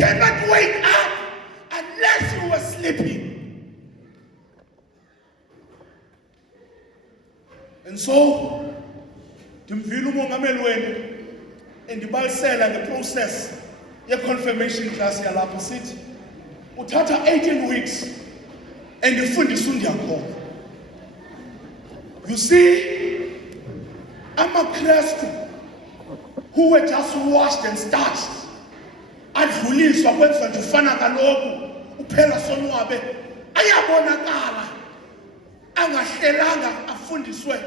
cannot wake up unless you were sleeping. And so, ndimvile umongameli wenu endibalisela ngeprocess ye-confirmation class yalapha sithi uthatha 18 weeks endifundisa uNdiyakhona. You see, amaKrestu who were just washed and starched, adluliswa kwenziwa nje ufana kaloku uphela sonwabe, ayabonakala angahlelanga afundiswe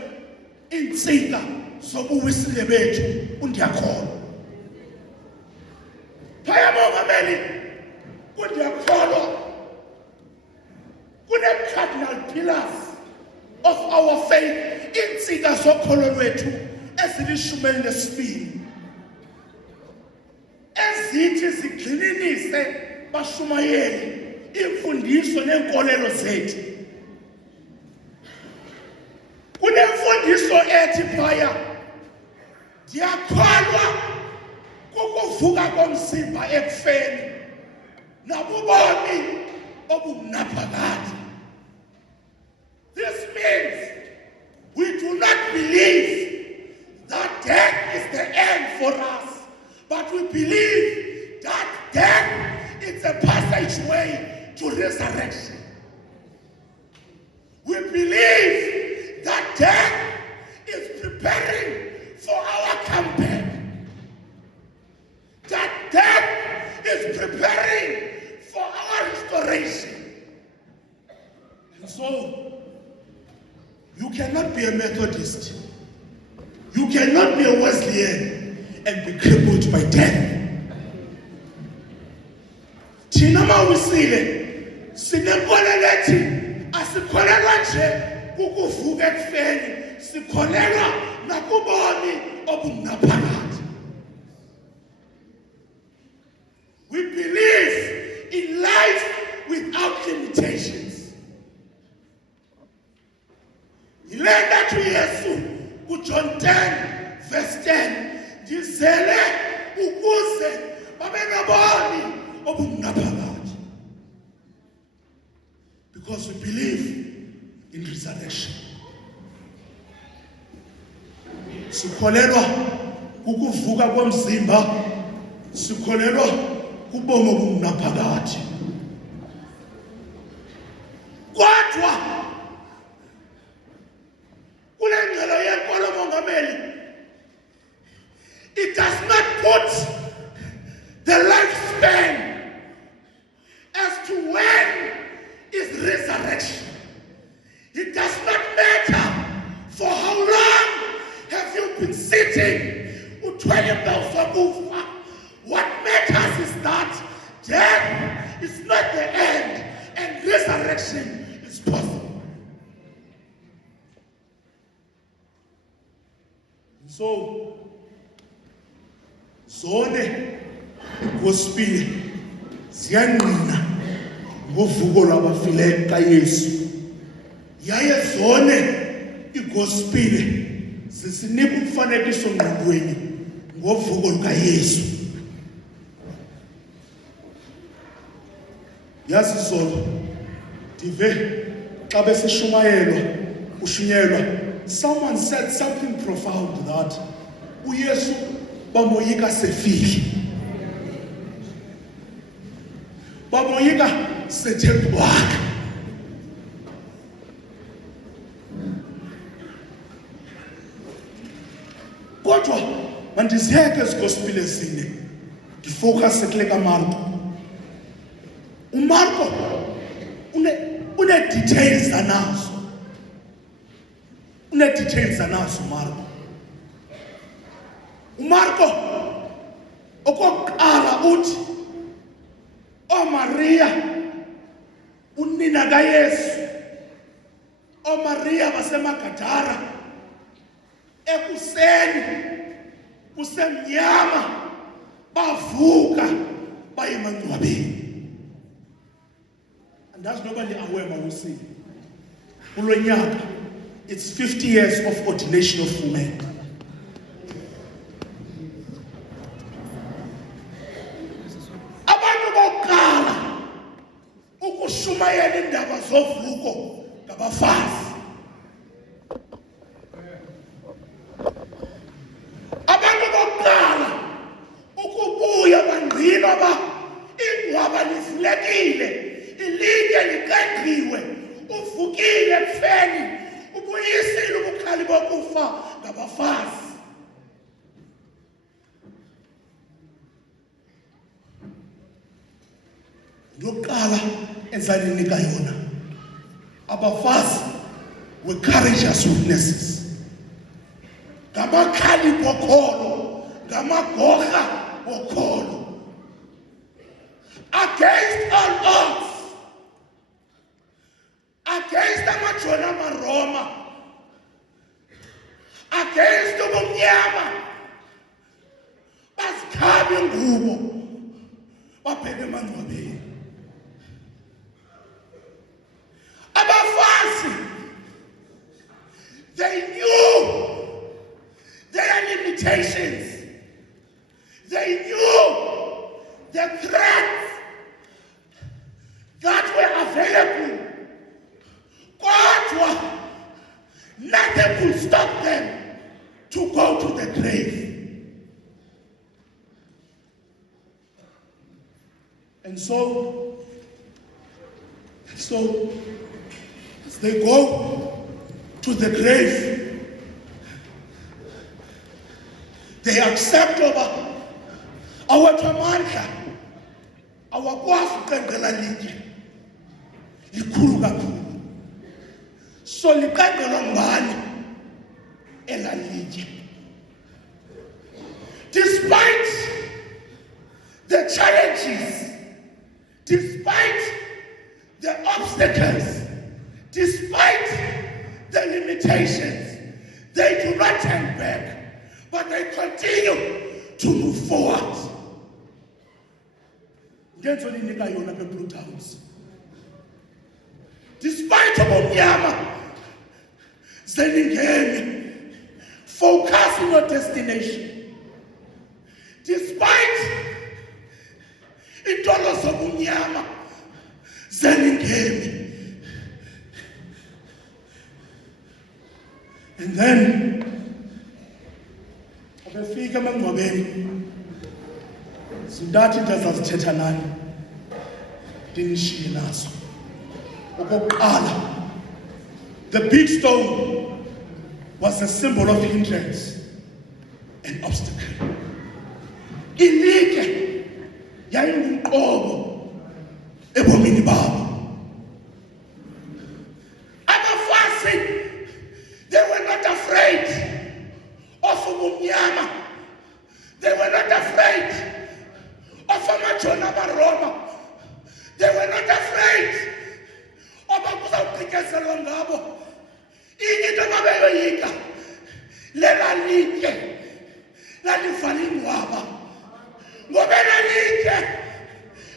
insika zobuwisile bethu uNdiyakhona. Phaya mongameli kuNdiyakhona kune-cardinal pillars of our faith, insika zokholo lwethu ezili-12 ezithi zigxininise bashumayeli imfundiso nenkolelo zethu. Kunemfundiso ethi phaya ndiyakholwa kukuvuka komzimba ekufeni nabubomi obungaphakade. This means we do not believe that death is the end for us, but we believe that death is a passageway to resurrection. We believe that death is preparing for our comeback. That death is preparing for our restoration. And so, you cannot be a Methodist, you cannot be a Wesleyan and be crippled by death. Thina mawisile sinenkolelo ethi asikholelwa nje kukuvuka ekufeni, sikholelwa nakubomi obungaphakade. We believe in life without limitations. Yile ndathu Yesu kuJohn 10 verse 10 ndizele ukuze babe nobomi obungaphakade. Because we believe in resurrection. Sikholelwa kukuvuka komzimba, sikholelwa kubomi obungaphakade. Kodwa kule ngxelo yenkolo mongameli, it does not put the lifespan as to when is resurrection. It does not matter for how long have you been sitting. What matters is that death is not the end and resurrection is possible. So, zone gospel ziyangqina ngovuko lwabafileyo kaYesu. Yaye zone igospel zisinika umfanekiso ngqondweni ngovuko lukaYesu. Yazi zolo ndive xa besishumayelwa kushunyelwa, someone said something profound that uYesu bamoyika sefile, bamoyika sethe kwakhe. Kodwa mandiziyeke ezigospel ezine ndifocus kule kaMarko. uMarko une details anazo, une-details anazo uMarko okokuqala uthi oMaria unina kaYesu, oMaria basemagadara, ekuseni kusemnyama bavuka baye emangcwabeni. Andazi noba ni-aware mawusile kulo nyaka it's 50 years of ordination of women. Abantu iindaba zovuko ngabafazi. Abantu bokuqala ukubuya bangqina ba ingcwaba livulekile, ilitye liqengqiwe, uvukile ekufeni, ubuyisile ubukhali bokufa ngabafazi. Yokuqala enzalinika yona, abafazi were courageous witnesses. Ngamakhali bokholo, ngamagorha bokholo. Against all odds, against amajoni amaRoma, against ubumnyama, bazikhaba ingubo babheke emangcwabeni. Abafazi, they knew their limitations. They knew the threats that were available. Kodwa, nothing could stop them to go to the grave. And so as they go to the grave, they accept over our amandla, awakwazi uqengqela litye likhulu kakhulu. So liqengqelwa ngubani ela litye? Despite the challenges, despite the obstacles, despite the limitations, they do not turn back, but they continue to move forward. Blue Towns. Despite ubumnyama, zelingeni, focus on your destination. Despite intolo zobumnyama, zelingeni. And then abefika emangcwabeni, zintathu into azazithetha nani ndinishiye nazo. Okokuqala, the big stone was a symbol of hindrance and obstacle. Ilitye yayingumqobo ebomini babo. Abafazi, they were not afraid of ubumnyama. They were not afraid of amajoni amaRoma. They were not afraid of ukuzawuqhikezelwa ngabo. Inye into ababeyoyika, lela litye lalivala ingcwaba. Ngoba ela litye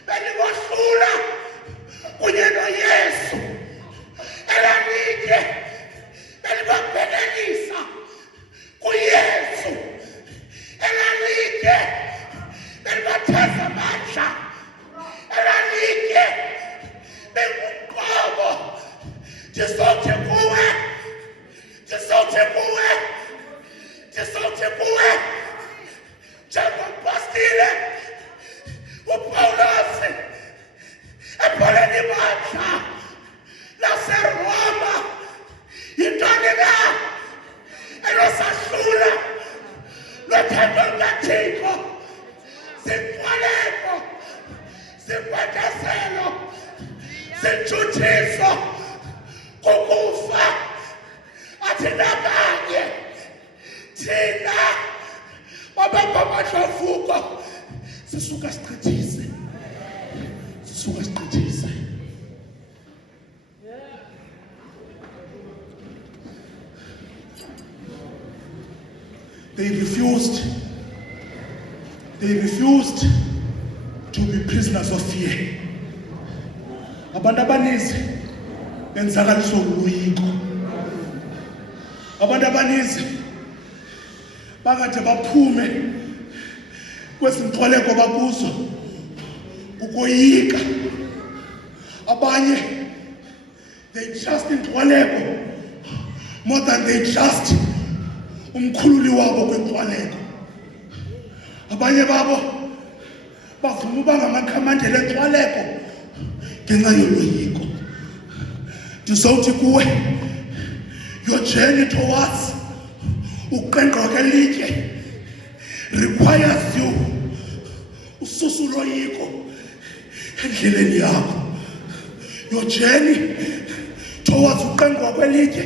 belimohlula kunye noYesu. Ela litye belibabhekelisa kuYesu. Ela litye belibatheza amandla. Ela litye bengumqobo. Ndizothi kuwe, ndizothi kuwe, ndizothi kuwe, njengompostile uPawulos ebhaleni ibandla laseRoma. Yintoni na elosahlula lothando lukaThixo, zinkwaleko, zinkwendezelo, zintshutshiso, kukufa. Athi nabanye thina babababadlavuko sisuka sichithise, sisuka sichithise. They refused to be prisoners of fear. Abantu abaninzi benzakaliswa uloyiko. Abantu abaninzi bakade baphume kwezinkoleko bakuzo ukoyika. Abanye They trust inxwaleko more than they trust umkhululi wabo kwenxwaleko. Abanye babo bavuma uba ngamakhamandela enxwaleko ngenxa yoloyiko. Ndizawuthi kuwe, your journey towards uqengqoke elitye requires you ususa uloyiko endleleni yakho. Your journey towards uqengqoke elitye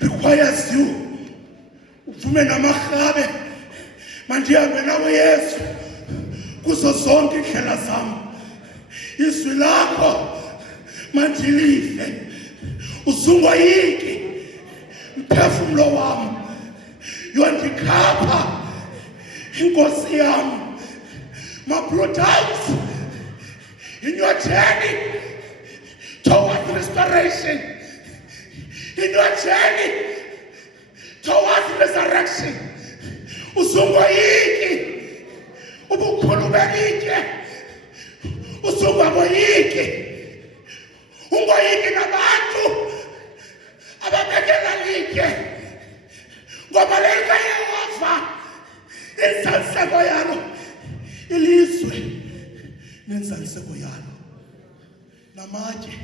requires you uvume namarhabe mandihambe nawe Yesu kuzo zonke indlela zam. Izwi lakho mandilive, uzungoyiki mphefumlo wam, yondikhapha inkosi yam. My brothers, in your journey towards restoration, in your journey towards resurrection, uzungoyiki ubukhulu belitye, uzungaboyiki, ungoyiki nabantu ababekela litye, ngoba leka Yehova inzaliseko yalo ilizwe nenzaliseko yalo namatye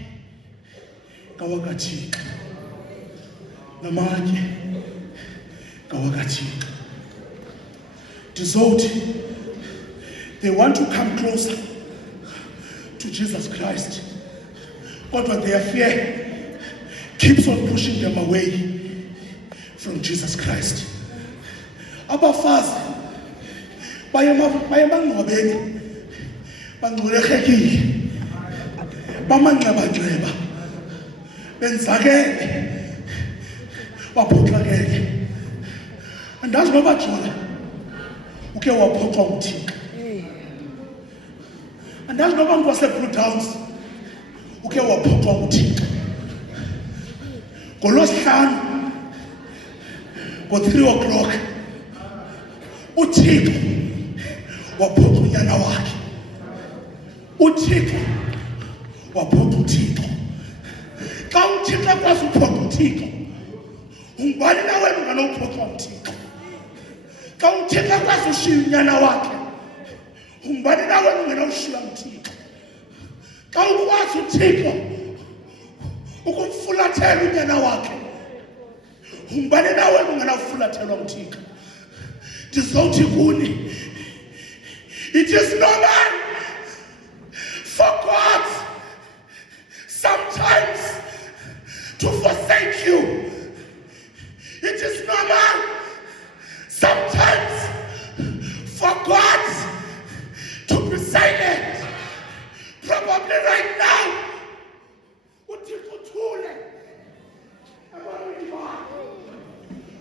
kawakathixo, namatye kawakathixo. Ndizawuthi they want to come closer to Jesus Christ, but their fear keeps on pushing them away from Jesus Christ. Abafazi baye bangcwabeni bangculerekile, bamanxeba-nxeba, benzakele, baphoxakele. Andazi noba Jona uke waphoxwa nguThixo. Andazi noba mntu waseBlue Downs uke waphoxwa nguThixo. NgoLwesihlanu ngo-3 o'clock uThixo waphoxa unyana wakhe. uThixo waphoxa uThixo. Xa uThixo ekwazi uphoxa uThixo, ungubani na wena unganowuphoxwa uThixo? Xa uThixo ekwazi ushiya unyana wakhe, ungubani na wena ungenawushiya uThixo? Xa ukwazi uThixo ukumfulathela unyana wakhe, ungubani na wena ungenawufulathelwa uThixo? Ndizawuthi kuni, it is normal for God sometimes to forsake you. It is normal sometimes for God to be silent. Probably right now,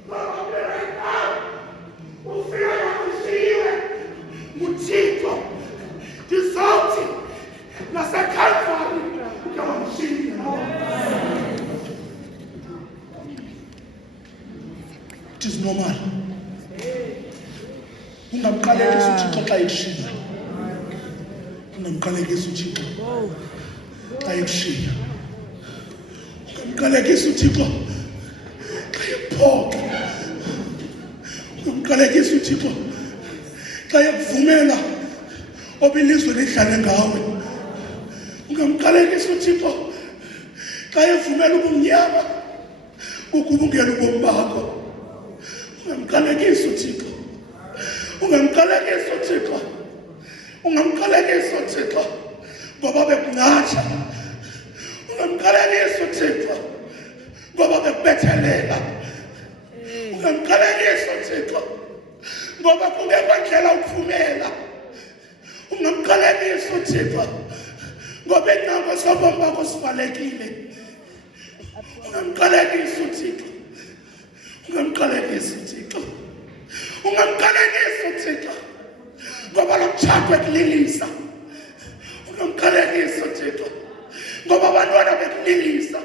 probably right now, ufika kushiwe muThixo. Ndizawuthi naseCalvary uyawamshiya. It is normal. Ungamqalekisi uThixo xa ekushiya. Ungamqalekisi uThixo xa ekushiya. Ungamqalekisi uThixo xa ekuphoxa. Ungamqalekisi uThixo xa ekuvumela obilizwe lihlale ngawe. Ungamqalekisi uThixo xa evumela ubumnyama ukubungela ubomi bakho. Ungamqalekisi uThixo. Ungamqalekisi uThixo. Ungamqalekisi uThixo ngoba bekungatsha. Ungamqalekisi uThixo ngoba bekubethelela. Ungamqalekisi uThixo ngoba kungekho ndlela ukuphumela. Ungamqalekisi uThixo ngoba ingcango sobomi bakho sivalekile. Ungamqalekisi uThixo. Ungamqalekisi uThixo. Ungamqalekisi uThixo ngoba lo mtshato ekulilisa. Ungamqalekisi uThixo ngoba abantwana bekulilisa.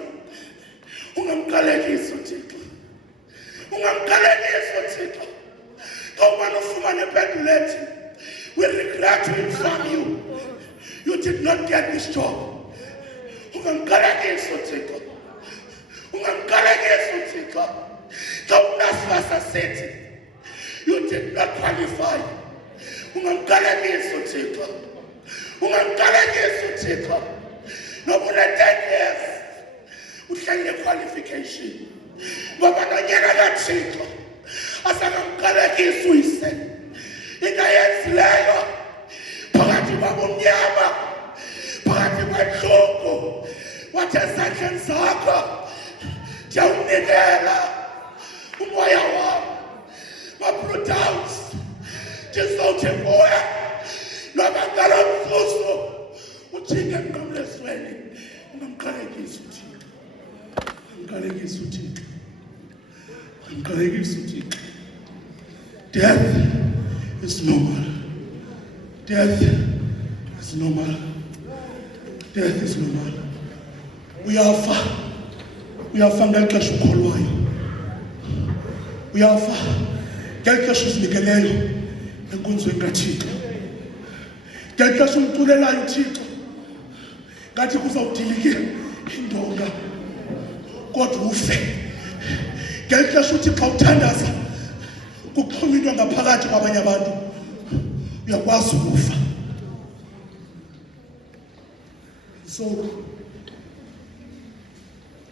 Ungamqalekisi uThixo. Ungamqalekisi uThixo ngoba ufumane ependuleti. We regret to inform you, you did not get this job. ungamqalekisi uThixo, ungamqalekisi uThixo. Xa uNasifasa sithi you did not qualify, ungamqalekisi uThixo, ungamqalekisi uThixo. Noba une-10 years uhleli ne-qualification, ngoba nonyaka kaThixo asangamqalekisi uyise. Into ayenzileyo phakathi kwabumnyama, phakathi kwenhlungu, wathi ezandleni zakho ndiyawunikela umoya wam, ma-products ndizowuthi kuye noba ngalo mzuzu ujike emnqamlezweni. Ungamqalekisi uThixo, ungamqalekisi uThixo, ungamqalekisi uThixo. Death is normal. Death is normal. Death is normal. Uyafa. Uyafa ngeli xesha ukholwayo. Uyafa ngeli xesha uzinikeleyo enkonzweni kaThixo. Ngeli xesha umculelayo uThixo ngathi kuzawudilika indonga kodwa ufe. Ngeli xesha uthi xa uthandaza kuxhuma into ngaphakathi kwabanye abantu, uyakwazi ukufa. So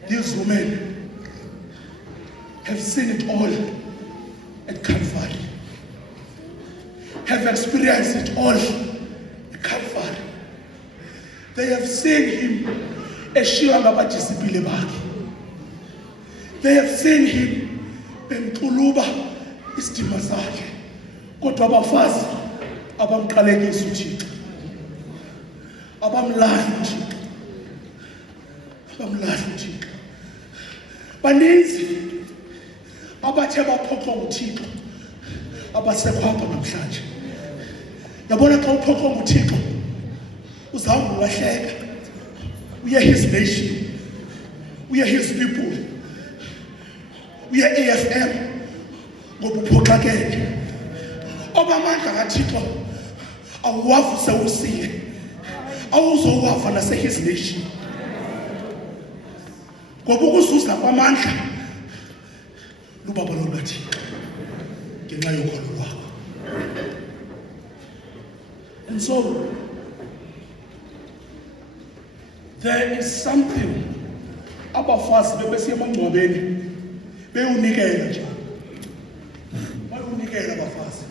these women have seen it all at Calvary, have experienced it all at Calvary. They have seen him eshiywa ngabadisipile bakhe. They have seen him bemquluba isidima sakhe, kodwa abafazi abamqalekisa uThixo, abamlahi uThixo, abamlahi uThixo. Baninzi abathe baphoxwa nguThixo abasekho apha namhlanje. Yabona xa uphoxwa nguThixo uzawuba ulahleka. Uye his nation, uye his people, uye AFM ngoba uphoxakele. Obamandla kaThixo awuwavi sewusile, awuzowava nase his nation. Ngoba ukuzuza kwamandla lubabalo lukaThixo ngenxa yokholo lwakho. And so there is something abafazi bebesiya emangcwabeni beyunikela nje, bayunikela abafazi.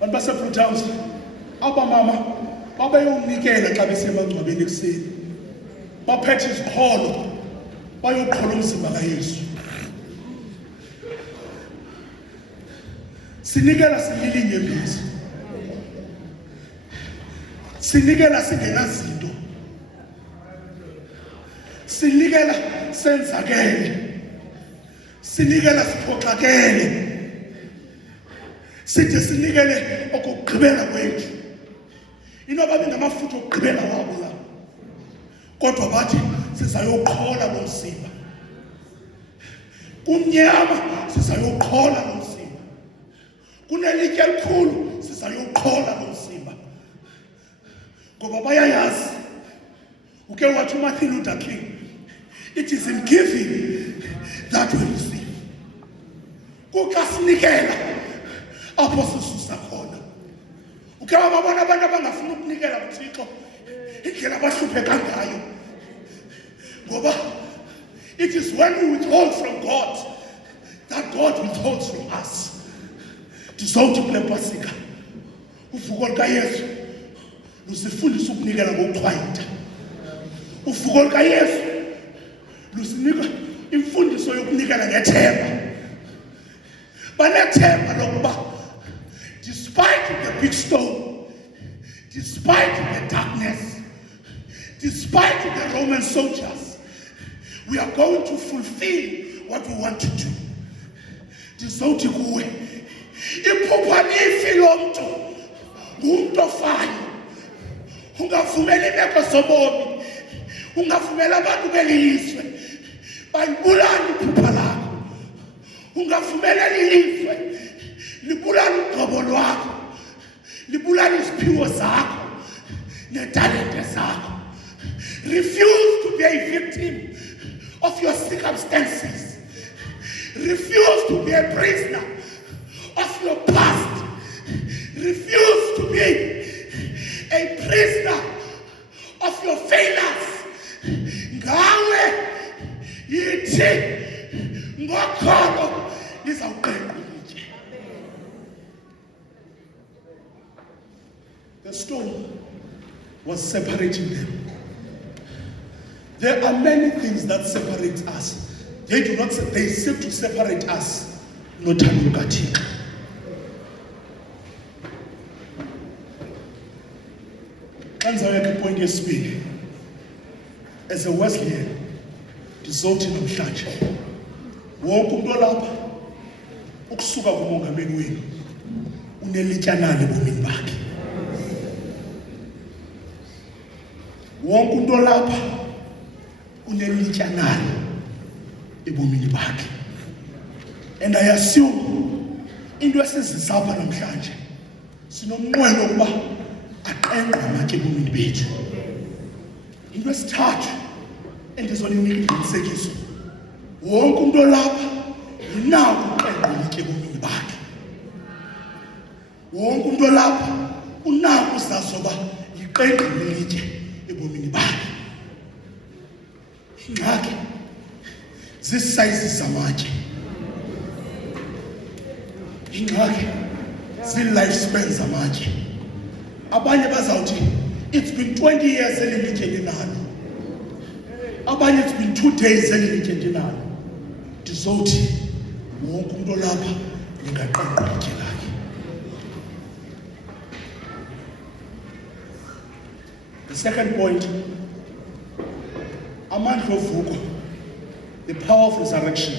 Bantu baseBruthouse, abamama babeyunikela xa besiya emangcwabeni ekuseni, baphethe iziqholo bayoqhola umzimba kaYesu. Sinikela sililinye imbizi, sinikela singenazinto, sinikela senzakele, sinikela siphoxakele, sithi sinikele okugqibela kwethu. Inoba bengamafutha okugqibela wabo la, kodwa bathi sizayoqhola lo mzimba. Kumnyama sizayoqhola lo mzimba, kunelitye elikhulu sizayoqhola lo mzimba. Ngoba bayayazi, uke wathi uMartin Luther King, it is in giving that we receive. Kuxa sinikela apho sisusa khona. Uke wababona abantu abangafuni ukunikela kuThixo indlela abahlupheka ngayo. Ngoba it is when we withhold from God that God withholds from us. Ndizawuthi kule Pasika uvuko lukaYesu lusifundisa ukunikela ngokuchwayita. Uvuko lukaYesu lusinika imfundiso yokunikela ngethemba. Banethemba lokuba despite the big storm, despite the darkness, despite the Roman soldiers, we are going to fulfill what we want to do. Ndizawuthi kuwe, iphupha lifi lomntu ngumntu ofayo. Ungavumeli imeko zobomi, ungavumeli abantu belizwe balibulala iphupha lakho. Ungavumeli ilizwe libulala ugqobo lwakho, libulala iziphiwo zakho netalente zakho. Refuse to be a victim of your circumstances. Refuse to be a prisoner of your past. Refuse to be a prisoner of your failures. Ngawe yithi ngokholo lizawuqeda ilitye. The stone was separating them. There are many things that separate us. They seek to separate us. Nothando lukaThixo. Xa ndizawuyeka ipointi yesibini, as a Wesleyan, ndizothi namhlanje wonke umuntu olapha ukusuka kumongameli wenu unelityanana ebomini bakhe. Wonke umuntu olapha unelityanana ebomini bakhe. And I assume into esizisa apha namhlanje sinomnqweno ukuba aqengqwe amatye ebomini bethu. Into esithathu endizoninika ingqinisekiso, wonke umuntu olapha unako uqengqa ilitye ebomini bakhe. Wonke umuntu olapha unako uzazi uba liqengqile ilitye ebomini bakhe. Ingxaki zisayizi zamatye. Ingxaki zii-lifespan zamatye. Abanye bazawuthi it's been 20 years eli litye ndinalo. Abanye it's been 2 days eli litye ndinalo. Ndizothi wonke umuntu olapha lingaqengqa ilitye lakhe. The second point, amandla ovuko, the power of resurrection,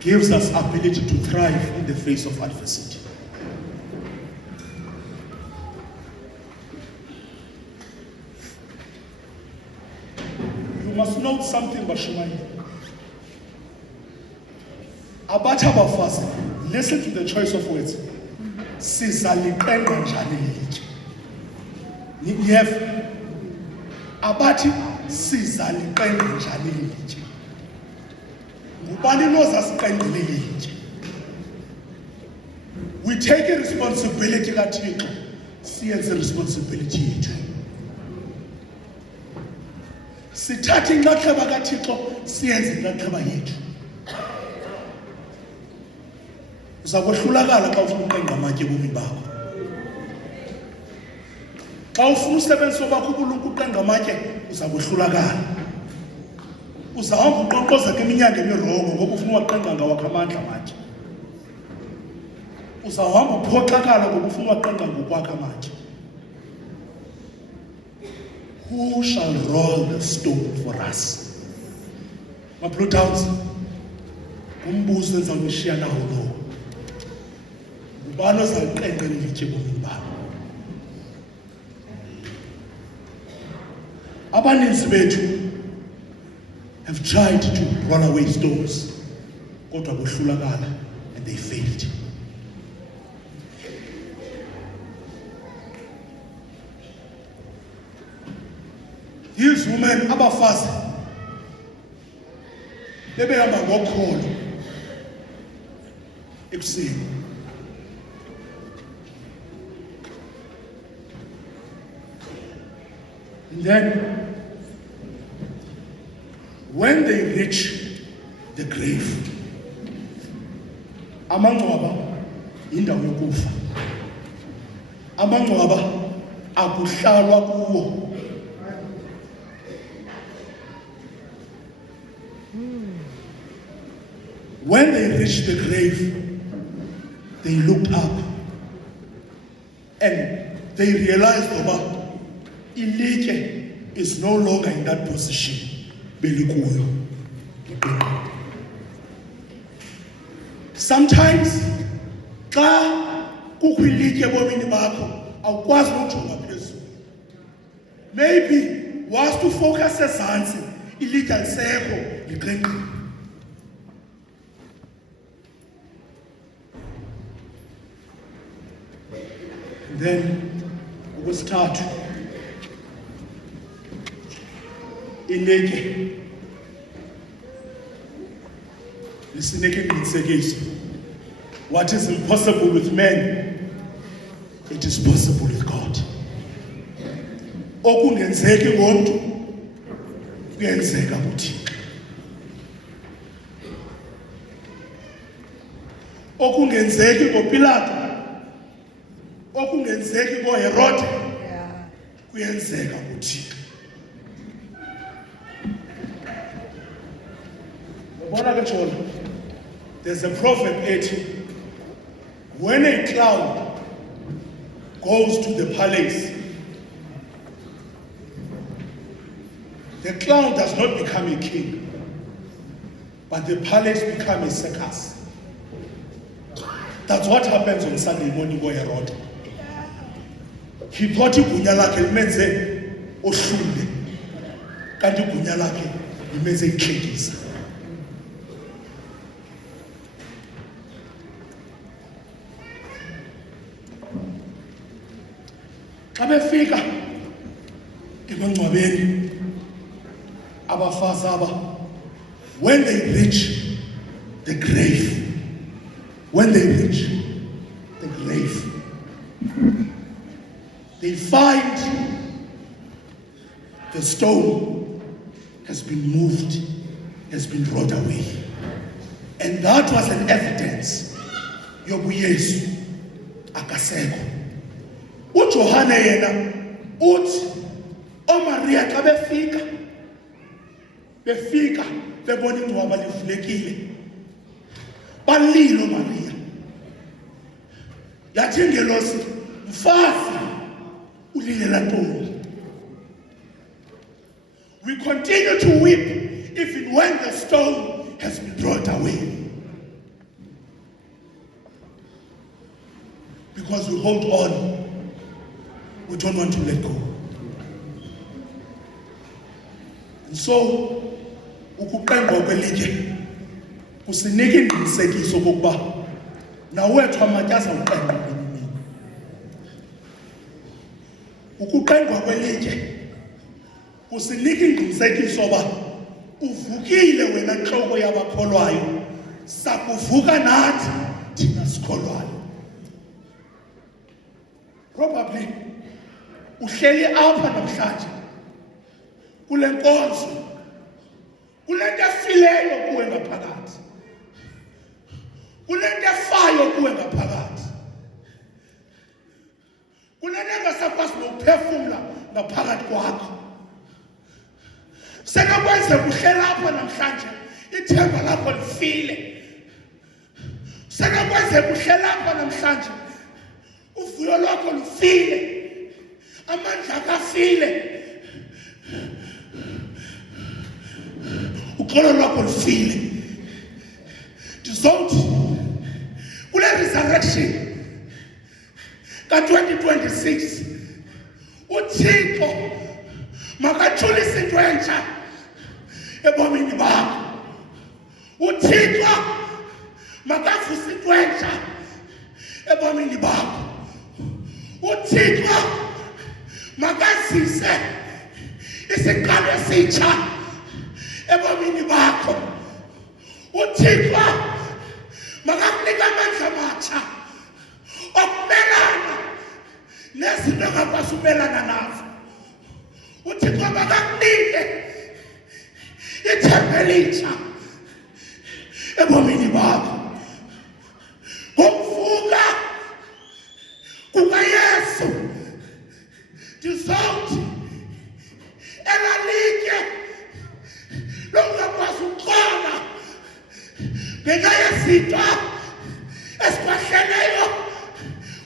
gives us ability to thrive in the face of adversity. You must note something, Bashumayeli. Abathi abafazi, listen to the choice of words. Sizaliqengqa njani lelitye? Niyeva? Abathi sizaliqengqa njani lelitye? Ngubani onozasiqengqela lelitye? We take a responsibility kaThixo, siyenze responsibility yethu. Sithathe inxaxheba kaThixo, siyenze inxaxheba yethu. Uza kwehlulakala xa ufuna uqengqa amatye ebomini bakho. Xa ufuna usebenzisa bakho ubulumko uqengqa amatye, uza kwehlulakala. Uzahamba uqoqozeka iminyaka emirongo ngoba ufuna uwaqengqa ngawakho amandla amatye. Uzahamba uphoxakala ngoba ufuna uwaqengqa ngokwakho amatye. Who shall roll the stone for us? My blue towns, umbuzo endizawunishiya nawo lowo. Ngubani ozaliqengqa ilitye ebomini bakho? Abaninzi bethu have tried to roll away stones, kodwa bohlulakala, and they failed. These women, abafazi, bebehamba ngokholo ekuseni. And then, when they reach the grave, amangcwaba yindawo yokufa. Amangcwaba akuhlalwa kuwo. When they reached the grave, they looked up and they realized that ilitye is no longer in that position. Belikuyo. Sometimes, xa kukho ilitye ebomini bakho, awukwazi nojonga phezulu. Maybe was to focus ezantsi, ilitye alisekho liqengqile. Then, okwesithathu, ineke lisineke ingqinisekiso. What is impossible with men, it is possible with God. Okungenzeki ngomuntu kuyenzeka kuThixo. Okungenzeki ngoPilato, okungenzeki ngoHerode, kuyenzeka kuThixo. Yabona ke John, there's a proverb ethi, when a cloud goes to the palace, the clown does not become a king, but the palace becomes a circus. That's what happens on Sunday morning with Herod. He thought igunya lakhe limenze ohlule, kanti igunya lakhe limenze ihlekisa. Xa befika emangcwabeni abafazi aba, when they reach the grave, they find the stone has been moved, has been rolled away. And that was an evidence yobuyesu akasekho. uJohane yena uthi oMaria xa befika bebona ingcwaba livulekile, balilo Maria, yathi ingelosi, mfazi ulilela ntoni? We continue to weep even when the stone has been rolled away, because we hold on. We don't want to let go. And so, ukuqengwa kwelitye kusinika ingqinisekiso okokuba nawethu amatyaza uqengwa kwenye. Ukuqengwa kwelitye kusinika ingqinisekiso oba uvukile wena ntloko yabakholwayo, sakuvuka nathi thina sikholwayo. Probably uhleli apha namhlanje kule nkonzo, kule nto efileyo kuwe ngaphakathi, kule nto efayo kuwe ngaphakathi, kule nto engasakwazi nokuphefumla ngaphakathi kwakho. Senokwenzeka uhleli apha namhlanje ithemba lakho lifile. Senokwenzeka uhleli apha namhlanje uvuyo lwakho lufile, amandla akafile, uxolo lwakho lufile. Ndizawuthi kule resurrection ka-2026 uThixo makajulise into entsha ebomini bakho. uThixo makavuse into entsha ebomini bakho. uThixo makazise isiqalo esitsha ebomini bakho. uThixo makakunika amandla amatsha okumelana nezinto ongakwazi umelana nazo. uThixo makakunike ithemba elitsha ebomini bakho. Ngokuvuka kukaYesu ndizawuthi elalitye longakwazi ukuxola ngenxa yezinto esikwahleleyo,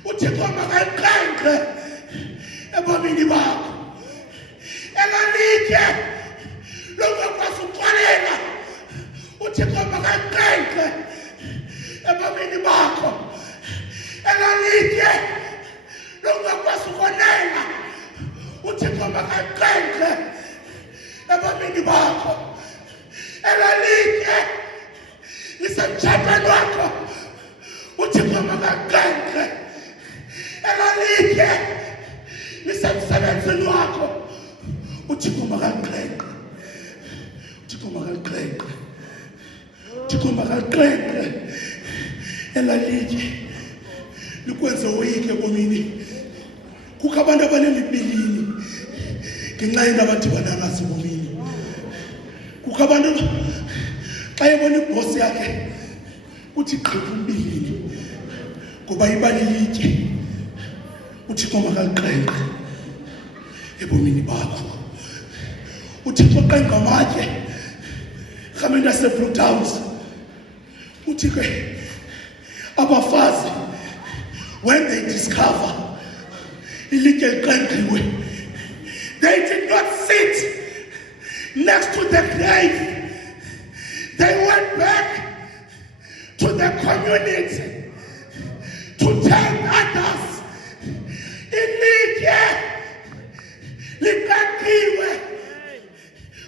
uThixo makayiqengqe ebomini bakho. elalitye longakwazi ukuxolela, uThixo makayiqengqe ebomini bakho. elalitye longakwazi ukonela, uThixo makayiqengqe ebomini bakho. elalitye lisemtshatweni wakho, uThixo makayiqengqe. elalitye lisemsebenzini wakho, uThixo makayiqengqe. uyoyike komini kukho abantu abanemibilini ngenxa yento abadibana nazo komini. Kukho abantu xa ebona ibhosi yakhe uthi qhipha umbilini ngoba ibalilitye uthixo makaliqenqe ebomini bakho. Uthixo qenqa amatye rhamente yaseBlue Downs. Uthi ke abafazi when they discover ilitye liqenqiwe, they did not sit next to the grave. They went back to the community to tell others ilitye liqenqiwe.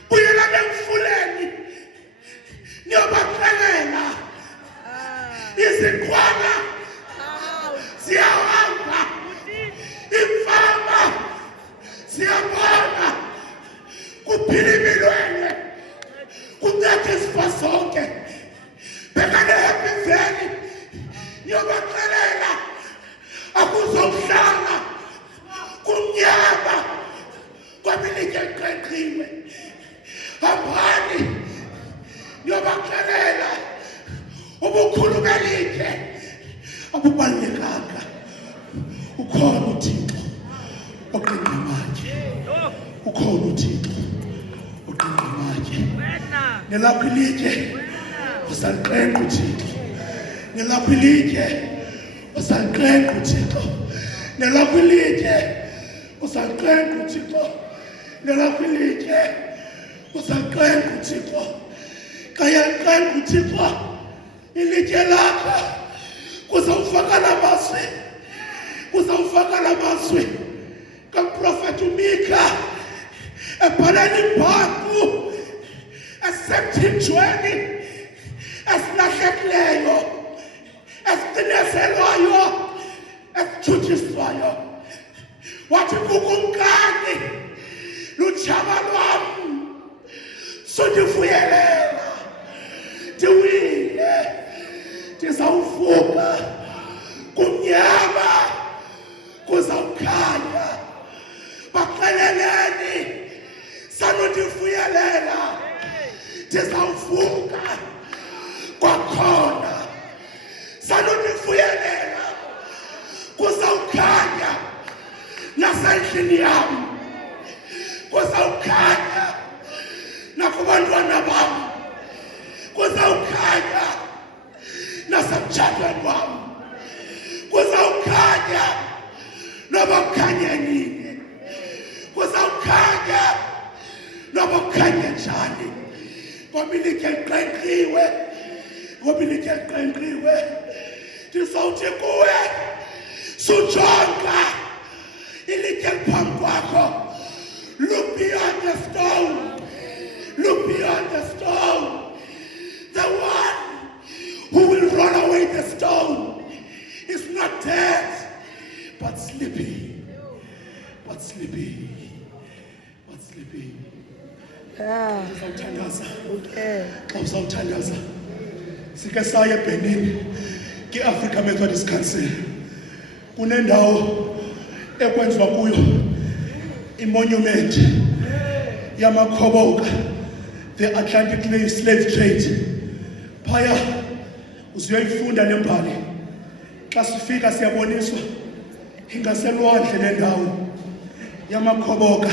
Buyela emfuleni niyobaxelela iziqhwana ziyahamba, imfama ziyabona, kuphila imilwene, kunceda izifo zonke. Bhekane Happy Valley niyobaxelela akuzohlala kumnyama ngoba ilitye liqenqiwe. Hambani niyobaxelela ubukhulu belitye abubalulekanga. Ukhona uThixo oqenqa amatye, ukhona uThixo oqenqa amatye. Nelapho ilitye usaliqenqa uThixo, nelapho ilitye usaliqenqa uThixo, nelapho ilitye usaliqenqa uThixo, nelapho ilitye usaliqenqa uThixo. Kayaliqenqa uThixo ilitye lakho, kuzawufaka namazwi, kuzawufaka namazwi kaprofethi uMika ebhalela iibhaku ezisemthethweni ezilahlekileyo, ezicinezelwayo, ezitshutshiswayo. Wathi kukumkani lutshaba lwam sundivuyelela, ndiwile, ndizawuvuka kumnyama kuzawukhanya. Baxeleleni sanondivuyelela, ndizawuvuka kwakhona. Sanondivuyelela, kuzawukhanya nasendlini yam, kuzawukhanya nakubantwana bam, kuzawukhanya nasemtshatweni wam, kuzawukhanya noba kukhanye nini, kuzawukhanya noba kukhanye njani. Ngoba ilitye liqenqiwe, ngoba ilitye liqenqiwe. Ndizawuthi kuwe sujonga ilitye liphambi kwakho. Look beyond the stone, look beyond the stone. The one who will roll away the stone is not dead, but sleeping, but sleeping, but sleeping. Uzawuthandaza, xa uzawuthandaza sike saya eBhenin ki-Africa Methodist Council. Kunendawo ekwenziwa kuyo imonument yamakhoboka, the Atlantic slave trade. Phaya uziyoyifunda lembali. Xa sifika siyaboniswa ingaselwandle lendawo yamakhoboka.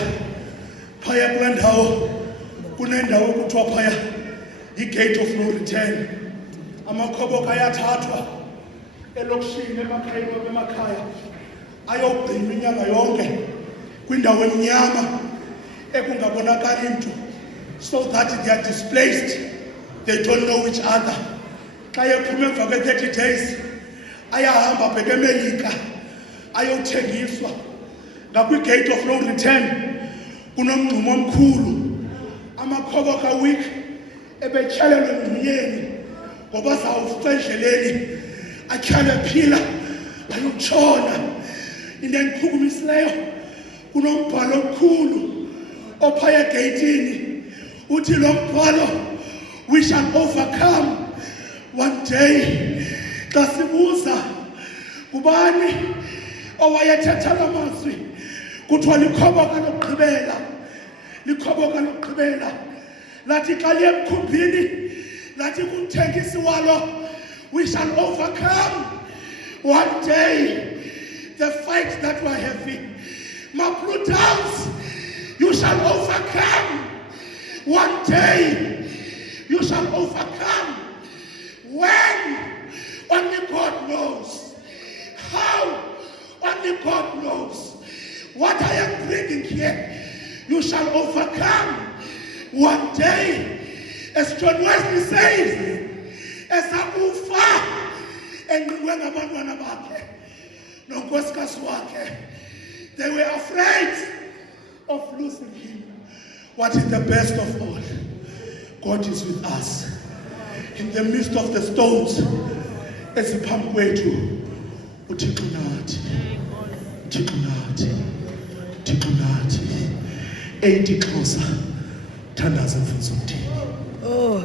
Phaya kule ndawo kunendawo ekuthiwa phaya i-Gate of No Return. Amakhoboka ayathathwa elokishini, emakhaya ayogcinwa inyanga yonke kwindawo emnyama ekungabonakali mntu, so that they are displaced, they don't know each other. Xa ephume emva kwe-30 days ayahamba abheke eMelika ayothengiswa. Ngakwi-Gate of No Return kunomngxuma omkhulu. Amakhoboka week ebetyhalelwe emngxunyeni ngoba zawufa endleleni atyhale phila ayotshona. Into endichukumisileyo kunombhalo omkhulu ophaya egeyitini. Uthi lo mbhalo, we shall overcome one day. Xa sibuza kubani owayethetha amazwi kuthiwa likhoboka lokugqibela, likhoboka lokugqibela lathi xa liye emkhumbini lathi kumthengisi walo, we shall overcome one day the fight that we're having. Maplutans, you shall overcome one day. You shall overcome. When? Only God knows. How? Only God knows. What I am bringing here, you shall overcome one day. As John Wesley says, as Abufa and Ngabangwana bakhe nonkosikazi wakhe, they were afraid of losing him. What is the best of all? God is with us. In the midst of the stones, eziphambi kwethu, uThixo nathi, uThixo nathi, uThixo nathi. 80 closer, thandaza mfundisi. Oh.